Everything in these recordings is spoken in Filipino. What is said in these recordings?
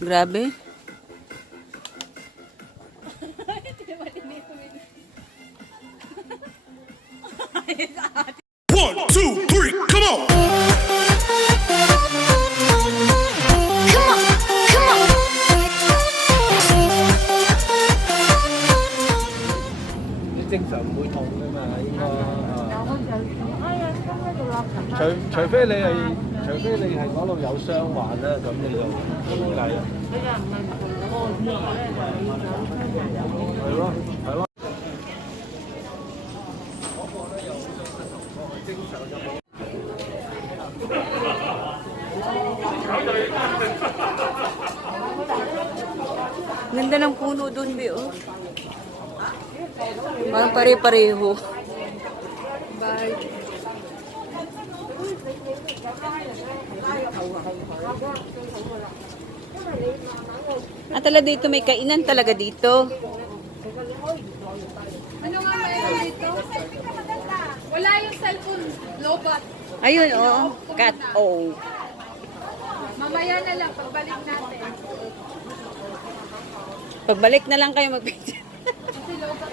Grabe. One, two, three, come on! Ganda ng puno doon, Be, oh. Parang pare-pareho. Bye. Talaga dito may kainan talaga dito. Ano nga meron dito? Wala yung cellphone, lobat. Ayun, oh. Cat, oh. Mamaya na lang, pagbalik natin. Pagbalik na lang kayo mag-picture. Kasi lobat.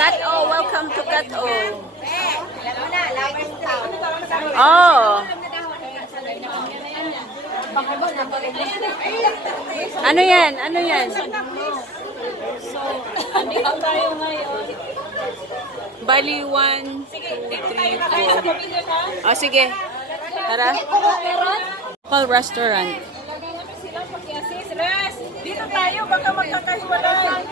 Cat, oh. Welcome to Cat, oh. Oh. Ano yan? Ano yan? So, andito tayo ngayon. Bali, 1, 2, 3, 4. Oh, sige. Tara. Local restaurant. Dito tayo, baka magkakahiwalay.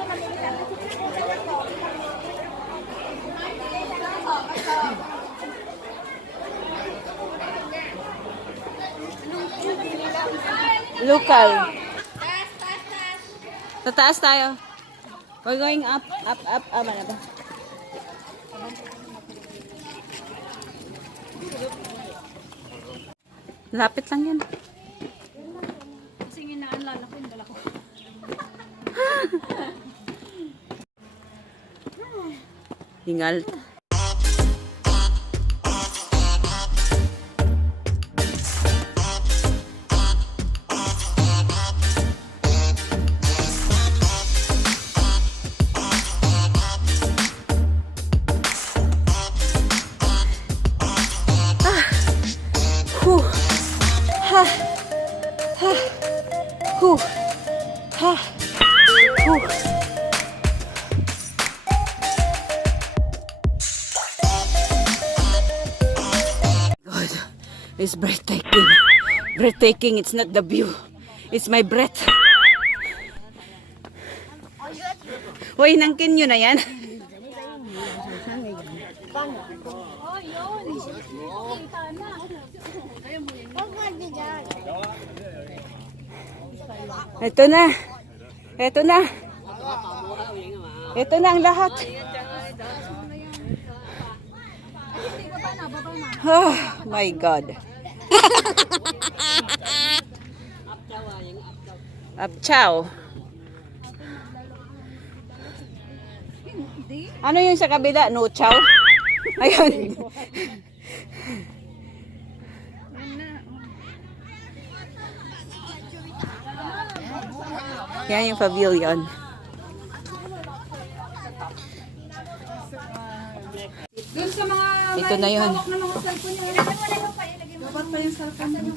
Local. Sa taas tayo. We're going up, up, up. Ano ba? Lapit lang yan. Kasi ginaalala ko yung dala ko. Hingal. God, it's breathtaking. Breathtaking, it's not the view. It's my breath. Hoy, nangkin nyo na yan. Oh, yun. Kita na. Ito na. Ito na. Ito na ang lahat. Oh my God. CHAU. Ano yung sa kabila? No CHAU? Ayun. Yan yung pavilion. Doon sa mga Ito na yun. hawak na mga cellphone nyo. Dapat pa yung cellphone nyo.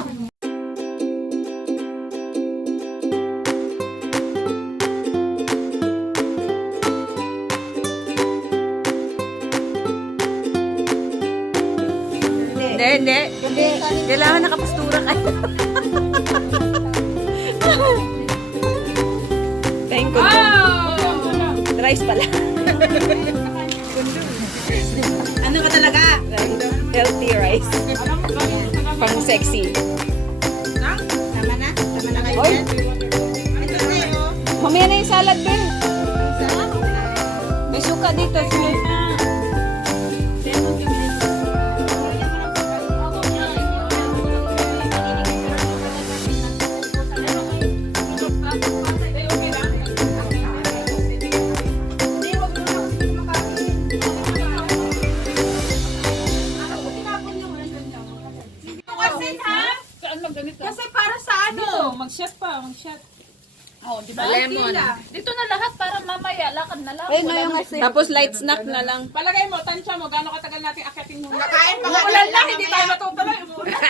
Hindi. Kailangan nakapastura kayo. Thank you. Rice pala. Ano ka talaga? Healthy rice. Pang sexy. Tama na? Tama na kayo Oy. yan? Ito na yun. Mamaya na yung salad, Ben. May suka dito. Sige. Kasi para sa ano? Mag-shot pa, mag-shot. Oh, di ba? Lemon. Dito na lahat para mamaya lakad na lang. Tapos light snack na lang. Palagay mo, tansya mo, gano'ng katagal natin akitin mo. Nakain pa Umuulan lang, hindi tayo matutuloy. Umuulan.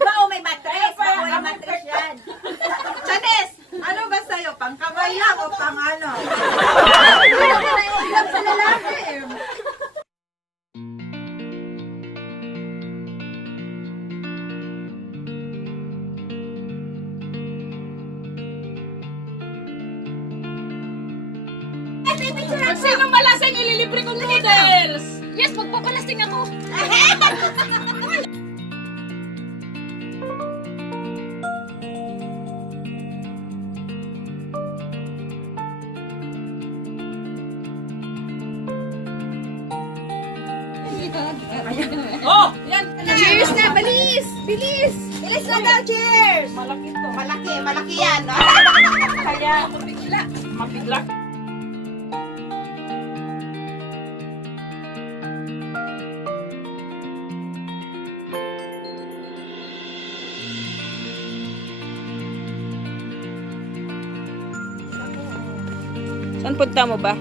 Bao, may matres. Bao, may matres yan. Chanes, ano ba sa'yo? Pangkamay lang o pang ano? Ilang sa lalaki. Sino malasing ililibre kong noodles? Yes, magpapalasting ako. Oh, yan. Cheers na, bilis! Bilis! Bilis na daw, cheers! Malaki to. Malaki yan. Kaya, mabigla. Saan punta mo ba?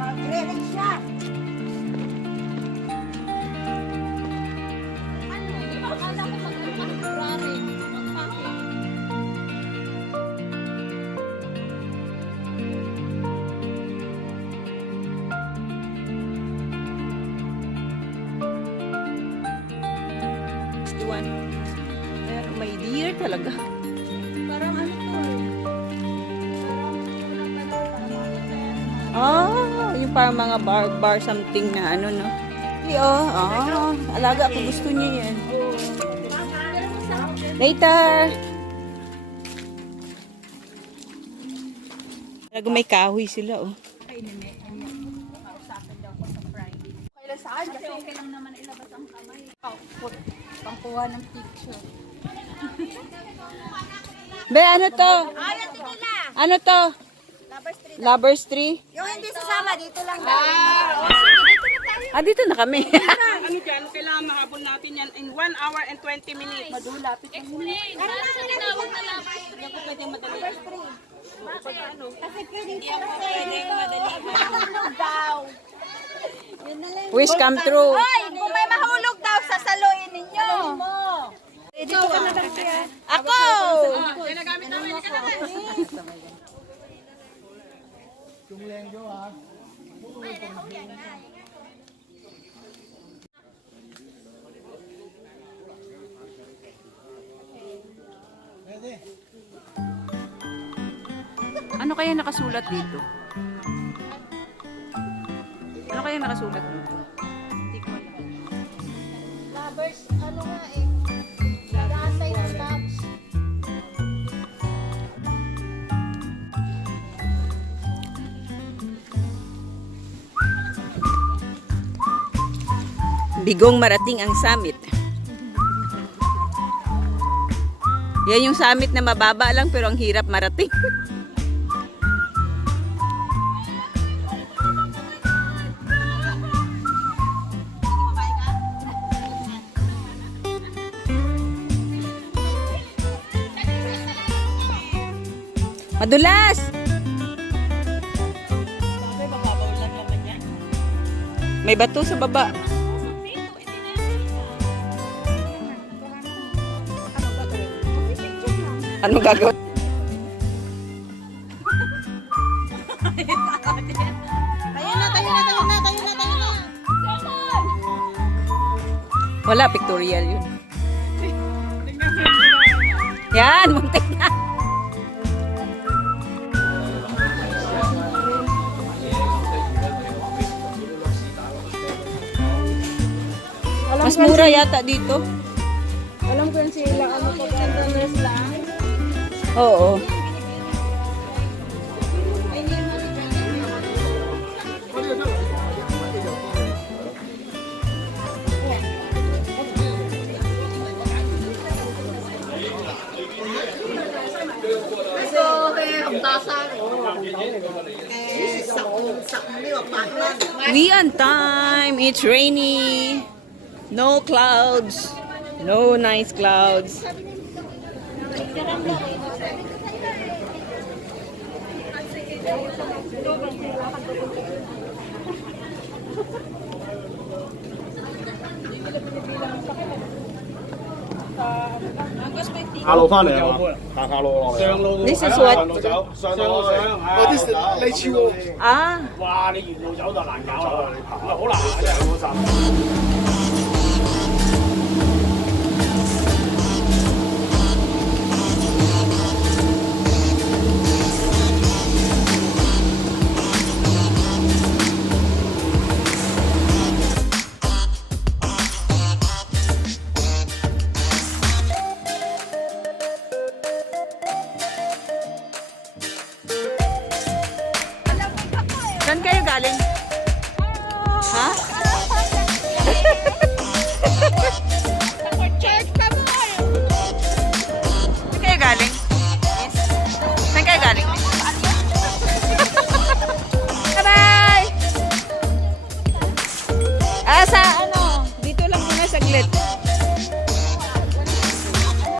Magre-ring siya. Akala ko mag-February. Mag-packing. Pero may deer talaga. Parang ano to? Ah, yung parang mga bar something na ano, no? Alaga ko, gusto niya yan. Later! Talaga may kahoy sila, oh. Kasi okay lang naman ilabas ang kamay. Pangkuha ng picture. Be, ano to? Ayaw, tingila. Ano to? Lovers Tree? Yung hindi sasama, dito lang daw. Ah, dito na kami. Ano dyan, kailangan mahabol natin yan in 1 hour and 20 minutes. Madulapit. Explain. Parang tinawag na lang. Kasi pwedeng mahulog daw. Wish come true. Hoy, kung may mahulog daw, sasaluin ninyo. Dito ka na lang siya. Ako! Ginagamit namin, hindi ka naman. Ano kaya nakasulat dito? Ano kaya nakasulat dito? Lovers, ano nga eh. Nag-aasay ng loves. Bigong marating ang summit. Yan yung summit na mababa lang pero ang hirap marating. Madulas! May bato sa baba. Ano gagawin? Tayo na. Wala, pictorial yun. Yan, muntik na. Mas mura yata dito. Alam ko yung sila, ano po, $10 lang. Oo. We on time. It's rainy. No clouds. No nice clouds. This is what? 你超 Ah, 哇！你沿路走就難搞啦，好難嘅真係嗰陣。